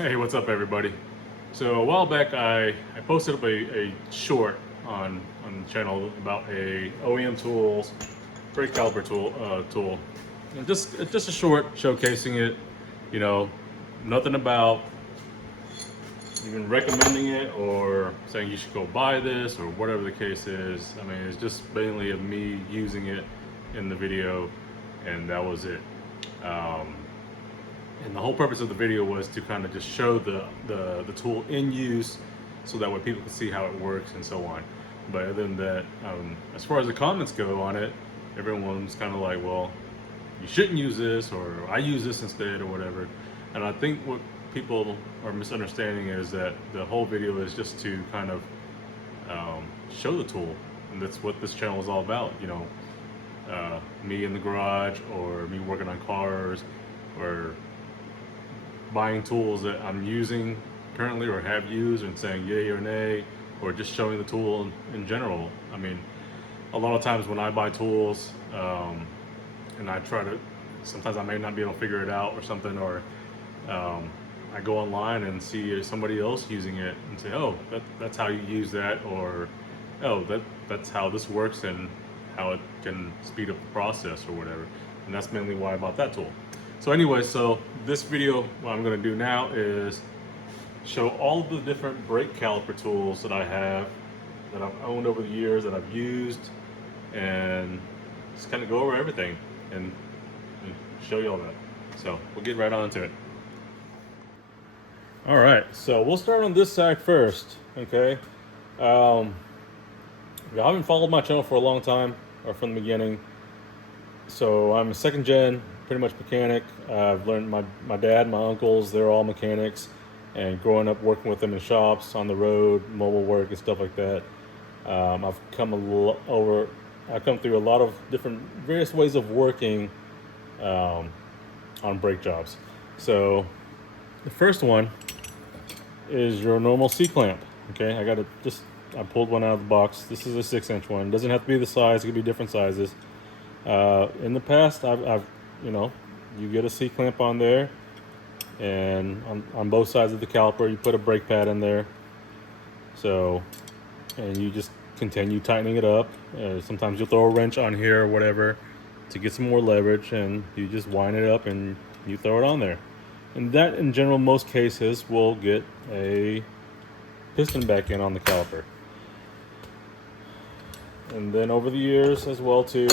Hey, what's up, everybody? So a while back, I posted up a short on the channel about a OEM tools brake caliper tool. And just a short showcasing it. You know, nothing about even recommending it or saying you should go buy this or whatever the case is. I mean, it's just mainly of me using it in the video, and that was it. Um, and the whole purpose of the video was to kind of just show the tool in use so that way people can see how it works and so on. But other than that, as far as the comments go on it, everyone's kind of like, well, you shouldn't use this, or I use this instead, or whatever. And I think what people are misunderstanding is that the whole video is just to kind of show the tool, and that's what this channel is all about. Me in the garage, or me working on cars, or buying tools that I'm using currently or have used and saying yay or nay, or just showing the tool in general. I mean, a lot of times when I buy tools, and I try to, sometimes I may not be able to figure it out or something, or I go online and see somebody else using it and say, oh, that's how you use that, or oh, that's how this works and how it can speed up the process or whatever. And that's mainly why I bought that tool. So anyway, so this video, what I'm going to do now is show all of the different brake caliper tools that I have, that I've owned over the years, that I've used, and just kind of go over everything and show you all that. So we'll get right on to it. All right, so we'll start on this side first, okay? If you haven't followed my channel for a long time, or from the beginning, so I'm a second gen, pretty much mechanic. I've learned my dad, my uncles, they're all mechanics, and growing up working with them in shops, on the road, mobile work and stuff like that. I've come I've come through a lot of different various ways of working on brake jobs. So the first one is your normal C-clamp. Okay, I pulled one out of the box. This is a 6-inch one. It doesn't have to be the size, it could be different sizes. In the past, I've you get a C-clamp on there, and on both sides of the caliper, you put a brake pad in there. So, and you just continue tightening it up. Sometimes you'll throw a wrench on here or whatever to get some more leverage, and you just wind it up and you throw it on there. And that, in general, most cases will get a piston back in on the caliper. And then over the years as well too,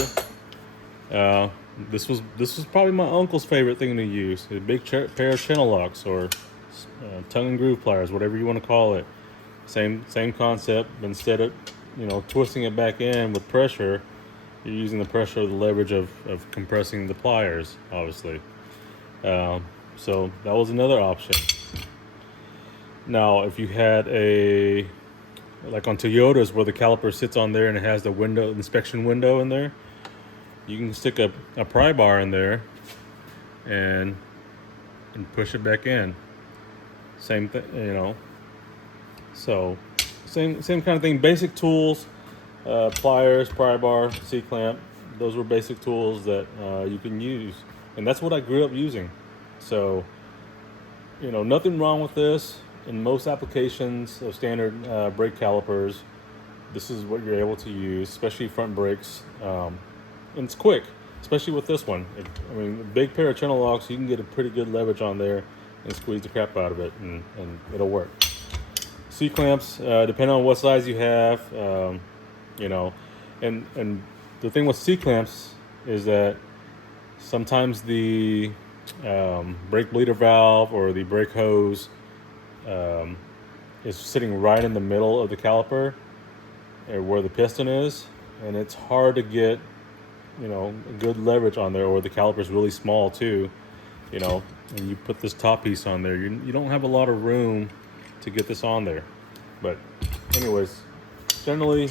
this was probably my uncle's favorite thing to use: a big pair of channel locks, or tongue and groove pliers, whatever you want to call it. Same concept. But instead of twisting it back in with pressure, you're using the pressure of the leverage of compressing the pliers, obviously. So that was another option. Now, if you had like on Toyotas, where the caliper sits on there and it has the inspection window in there, you can stick a pry bar in there and push it back in. Same thing, So same kind of thing. Basic tools, pliers, pry bar, C-clamp. Those were basic tools that you can use, and that's what I grew up using. So nothing wrong with this. In most applications of standard brake calipers, this is what you're able to use, especially front brakes. And it's quick, especially with this one. A big pair of channel locks, you can get a pretty good leverage on there and squeeze the crap out of it, and it'll work. C-clamps, depending on what size you have, and the thing with C-clamps is that sometimes the brake bleeder valve or the brake hose is sitting right in the middle of the caliper, where the piston is, and it's hard to get a good leverage on there, or the caliper is really small too, and you put this top piece on there, you don't have a lot of room to get this on there. But anyways, generally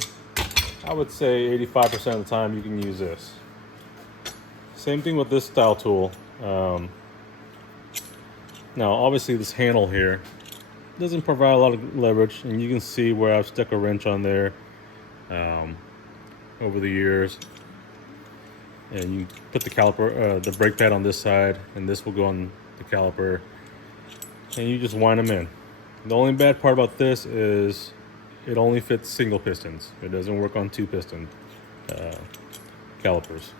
I would say 85% of the time you can use this. Same thing with this style tool. Now obviously this handle here doesn't provide a lot of leverage, and you can see where I've stuck a wrench on there over the years. And you put the caliper, the brake pad on this side, and this will go on the caliper. and you just wind them in. The only bad part about this is it only fits single pistons. It doesn't work on 2-piston calipers.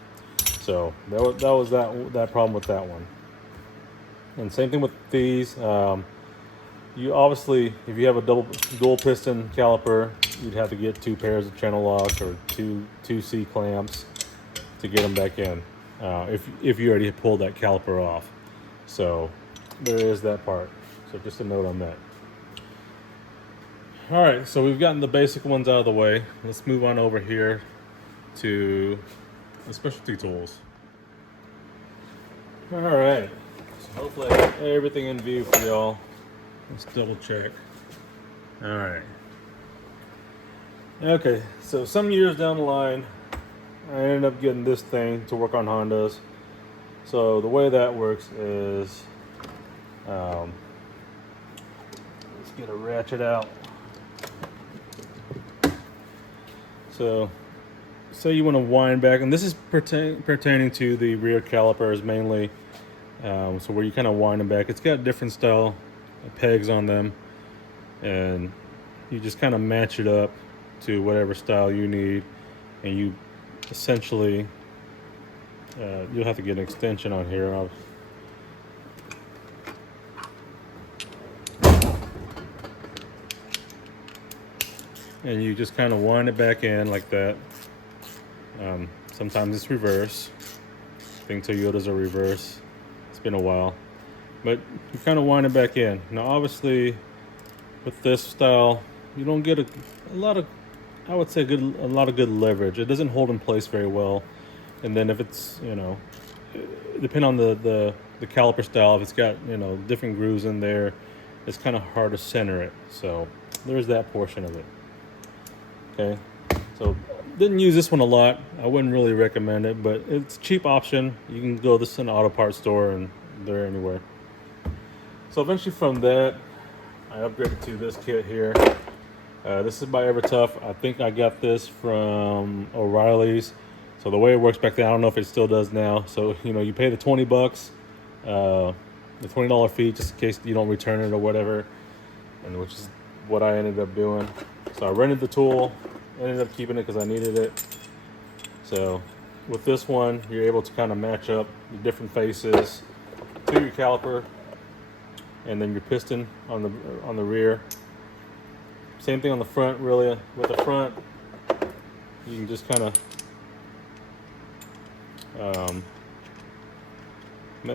So that was that problem with that one. And same thing with these. You obviously, if you have a dual piston caliper, you'd have to get 2 pairs of channel locks or two C clamps to get them back in. If you already pulled that caliper off. So there is that part. So just a note on that. All right, so we've gotten the basic ones out of the way. Let's move on over here to the specialty tools. All right, so hopefully I have everything in view for y'all. Let's double check. All right. Okay, so some years down the line, I ended up getting this thing to work on Hondas. So the way that works is, let's get a ratchet out. So, say you want to wind back, and this is pertaining to the rear calipers mainly. So where you kind of wind them back, it's got different style pegs on them, and you just kind of match it up to whatever style you need, and you essentially you'll have to get an extension on here. And you just kind of wind it back in like that. Sometimes it's reverse. I think Toyotas are reverse. It's been a while, but you kind of wind it back in. Now, obviously, with this style, you don't get a lot of, I would say, a lot of good leverage. It doesn't hold in place very well. And then if it's, depending on the caliper style, if it's got, different grooves in there, it's kind of hard to center it. So there's that portion of it. Okay, so didn't use this one a lot. I wouldn't really recommend it, but it's a cheap option. You can go this in an auto parts store, and they're anywhere. So eventually from that, I upgraded to this kit here. This is by EverTough. I think I got this from O'Reilly's. So the way it works back then, I don't know if it still does now. So you pay the $20, the $20 fee, just in case you don't return it or whatever, and which is what I ended up doing. So I rented the tool, ended up keeping it because I needed it. So with this one, you're able to kind of match up the different faces to your caliper, and then your piston on the rear. Same thing on the front, really. With the front, you can just kind of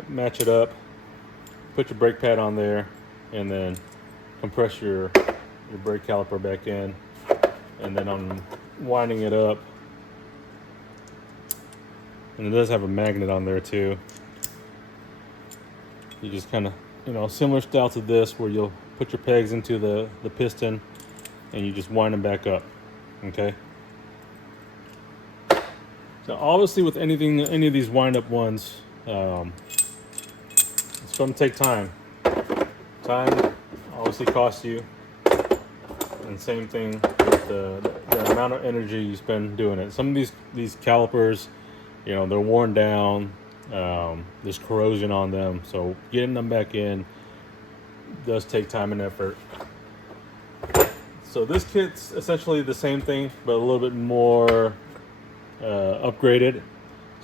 match it up, put your brake pad on there, and then compress your brake caliper back in. And then I'm winding it up, and it does have a magnet on there too. You just kind of, similar style to this, where you'll put your pegs into the piston, and you just wind them back up. Okay. So obviously, with any of these wind-up ones, it's going to take time. Time obviously costs you, and same thing with the amount of energy you spend doing it. Some of these calipers, they're worn down. There's corrosion on them, so getting them back in does take time and effort. So this kit's essentially the same thing, but a little bit more upgraded.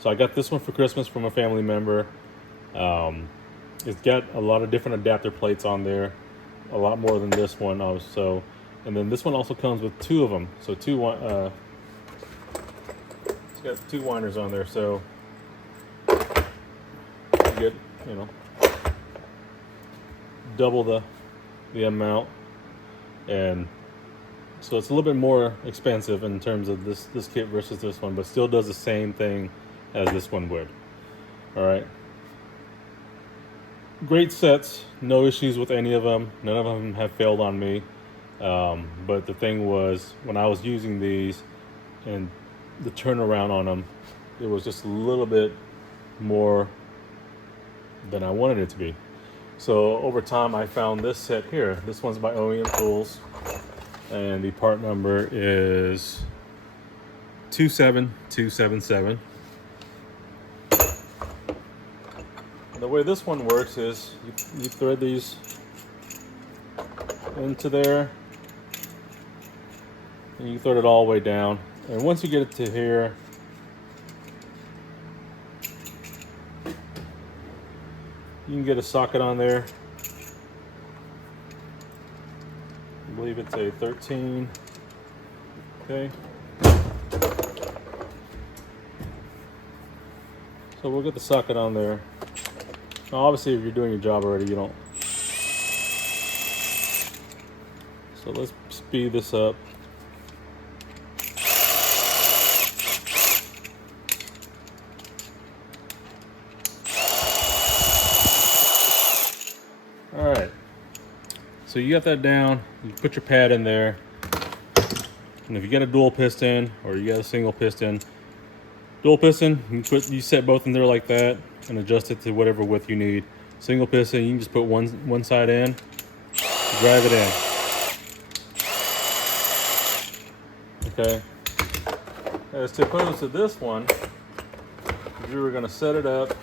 So I got this one for Christmas from a family member. It's got a lot of different adapter plates on there, a lot more than this one also. And then this one also comes with 2 of them. So it's got 2 winders on there. So you get, double the amount. And so it's a little bit more expensive in terms of this kit versus this one, but still does the same thing as this one would. All right. Great sets, no issues with any of them. None of them have failed on me. But the thing was, when I was using these and the turnaround on them, it was just a little bit more than I wanted it to be. So over time, I found this set here. This one's by OEM Tools, and the part number is 27277. The way this one works is you thread these into there, and you throw it all the way down. And once you get it to here, you can get a socket on there. I believe it's a 13. Okay. So we'll get the socket on there. Now obviously if you're doing your job already, you don't. So let's speed this up. All right. So you got that down, you put your pad in there. And if you got a dual piston or you got a single piston, dual piston, you set both in there like that and adjust it to whatever width you need. Single piston, you can just put one side in, drive it in. Okay. As opposed to this one, if you were going to set it up,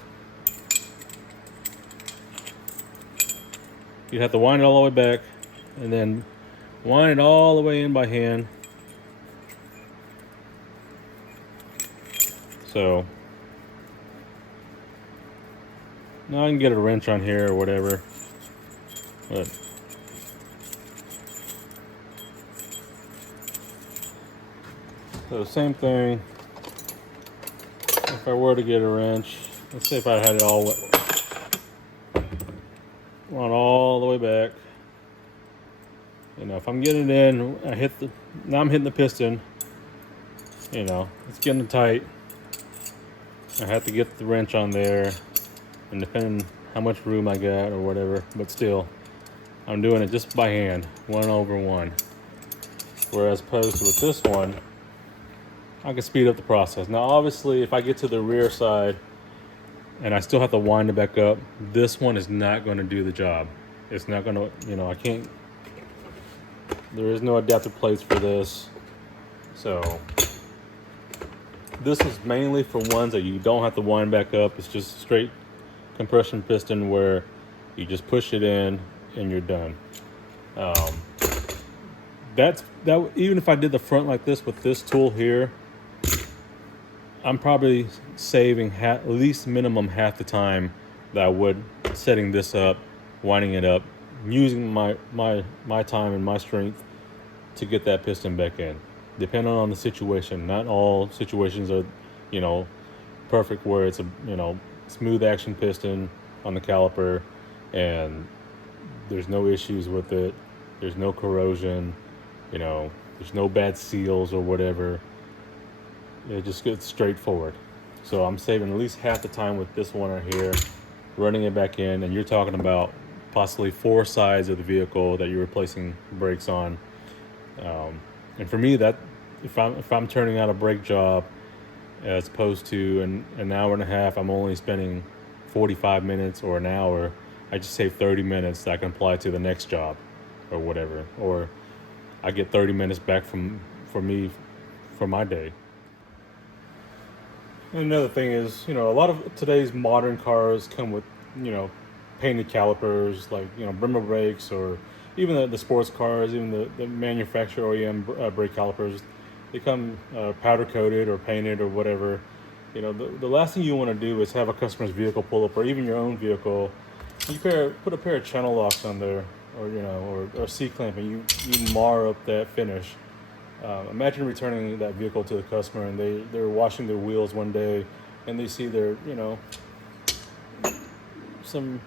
you'd have to wind it all the way back and then wind it all the way in by hand. So now I can get a wrench on here or whatever, but so same thing. If I were to get a wrench, let's say if I had it all run all the way back, you know, if I'm getting it in, now I'm hitting the piston, you know, it's getting tight. I have to get the wrench on there, and depending how much room I got or whatever, but still, I'm doing it just by hand, 1/1. Whereas opposed to with this one, I can speed up the process. Now obviously if I get to the rear side and I still have to wind it back up, this one is not going to do the job. It's not going to, you know, I can't, there is no adapter plates for this. So this is mainly for ones that you don't have to wind back up. It's just straight compression piston where you just push it in and you're done. That even if I did the front like this with this tool here, I'm probably saving at least minimum half the time that I would setting this up, winding it up, using my time and my strength to get that piston back in. Depending on the situation, not all situations are, you know, perfect where it's a, you know, smooth action piston on the caliper and there's no issues with it. There's no corrosion, you know, there's no bad seals or whatever. It just gets straightforward. So I'm saving at least half the time with this one right here, running it back in, and you're talking about possibly 4 sides of the vehicle that you're replacing brakes on. And for me, that if I'm turning out a brake job as opposed to an hour and a half, I'm only spending 45 minutes or an hour. I just save 30 minutes that I can apply to the next job or whatever, or I get 30 minutes back for me for my day. And another thing is, you know, a lot of today's modern cars come with, you know, painted calipers, like, you know, Brembo brakes, or even the sports cars, even the manufacturer OEM brake calipers, they come powder coated or painted or whatever. You know, the last thing you want to do is have a customer's vehicle pull up, or even your own vehicle. You put a pair of channel locks on there, or, you know, or C-clamp, and you mar up that finish. Imagine returning that vehicle to the customer, and they're washing their wheels one day, and they see their, you know, some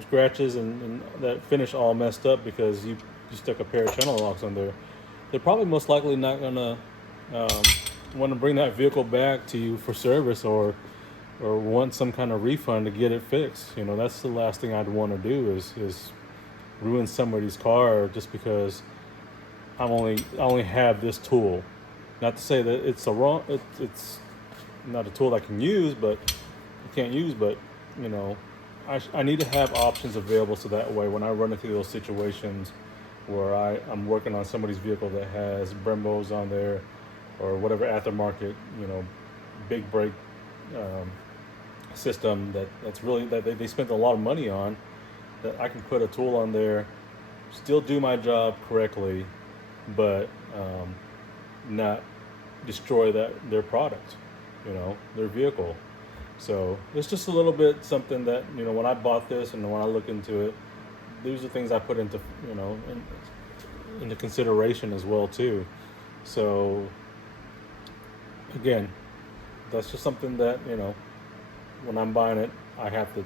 scratches and that finish all messed up because you stuck a pair of channel locks on there. They're probably most likely not gonna want to bring that vehicle back to you for service, or want some kind of refund to get it fixed. You know, that's the last thing I'd want to do is ruin somebody's car just because I only have this tool. Not to say that it's it's not a tool I can use, but I can't use. But, you know, I need to have options available so that way when I run into those situations where I'm working on somebody's vehicle that has Brembos on there or whatever aftermarket, you know, big brake system that's really that they spent a lot of money on, that I can put a tool on there, still do my job correctly, but not destroy their product, their vehicle. So it's just a little bit something that, when I bought this and when I look into it, these are things I put into, into consideration as well too. So again, that's just something that, when I'm buying it, I have to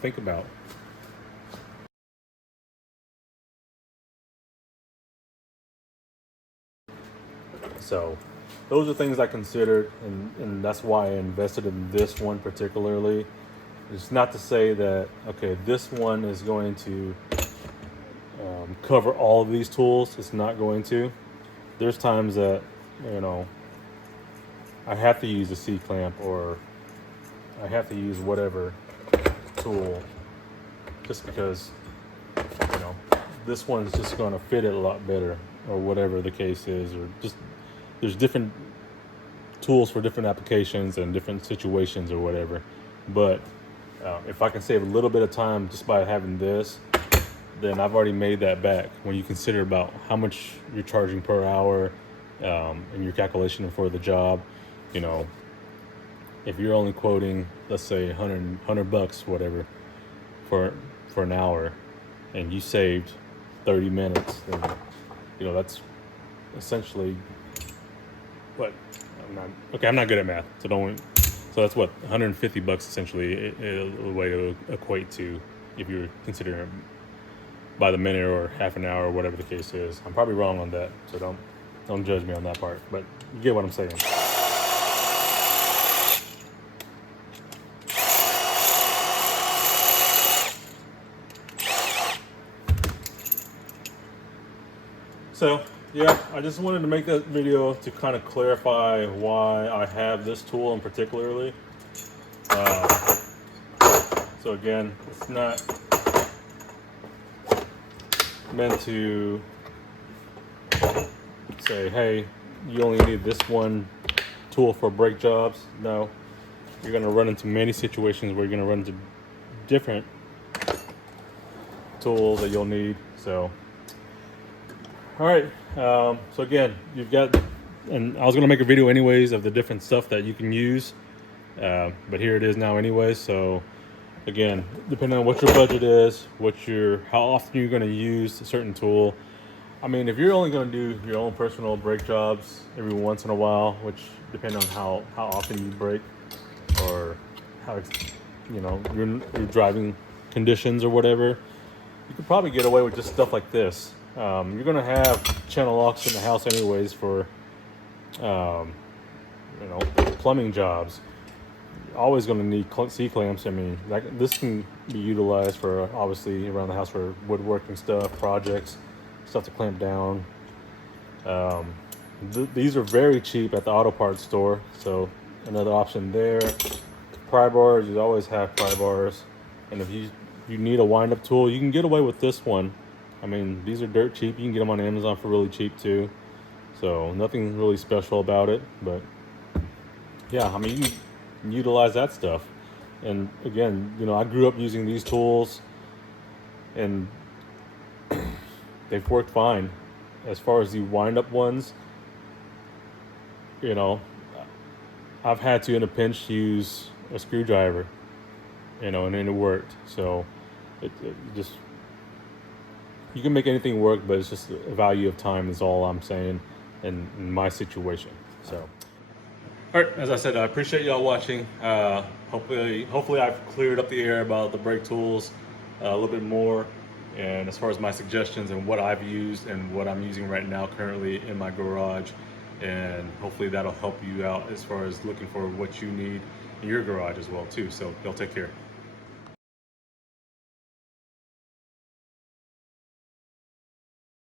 think about. So those are things I considered, and that's why I invested in this one particularly. It's not to say that, okay, this one is going to cover all of these tools. It's not going to. There's times that, I have to use a C-clamp, or I have to use whatever tool, just because, this one's just going to fit it a lot better, or whatever the case is, or just there's different tools for different applications and different situations or whatever. But if I can save a little bit of time just by having this, then I've already made that back. When you consider about how much you're charging per hour, and your calculation for the job, if you're only quoting, let's say $100 bucks, whatever, for an hour, and you saved 30 minutes, then, that's essentially what, I'm not good at math, so don't. So that's what, 150 bucks essentially, a way to equate to, if you're considering it by the minute or half an hour or whatever the case is. I'm probably wrong on that, so don't judge me on that part, but you get what I'm saying. So yeah, I just wanted to make that video to kind of clarify why I have this tool in particularly. So again, it's not meant to say, hey, you only need this one tool for brake jobs. No, you're going to run into many situations where you're going to run into different tools that you'll need. So all right, so again, you've got, and I was gonna make a video anyways of the different stuff that you can use, but here it is now anyways. So again, depending on what your budget is, how often you're gonna use a certain tool. I mean, if you're only gonna do your own personal brake jobs every once in a while, which depending on how often you brake, or how, your driving conditions or whatever, you could probably get away with just stuff like this. You're going to have channel locks in the house anyways for, plumbing jobs. You're always going to need C-clamps. I mean, this can be utilized for, obviously, around the house for woodworking stuff, projects, stuff to clamp down. These are very cheap at the auto parts store, so another option there. Pry bars, you always have pry bars. And if you need a wind-up tool, you can get away with this one. I mean, these are dirt cheap. You can get them on Amazon for really cheap too. So nothing really special about it. But yeah, I mean, you can utilize that stuff. And again, I grew up using these tools, and they've worked fine. As far as the wind-up ones, I've had to, in a pinch, use a screwdriver, and it worked. So it just, you can make anything work, but it's just a value of time is all I'm saying in my situation. So, all right, as I said, I appreciate y'all watching. Hopefully I've cleared up the air about the brake tools a little bit more, and as far as my suggestions and what I've used and what I'm using right now currently in my garage, and hopefully that'll help you out as far as looking for what you need in your garage as well too. So y'all take care.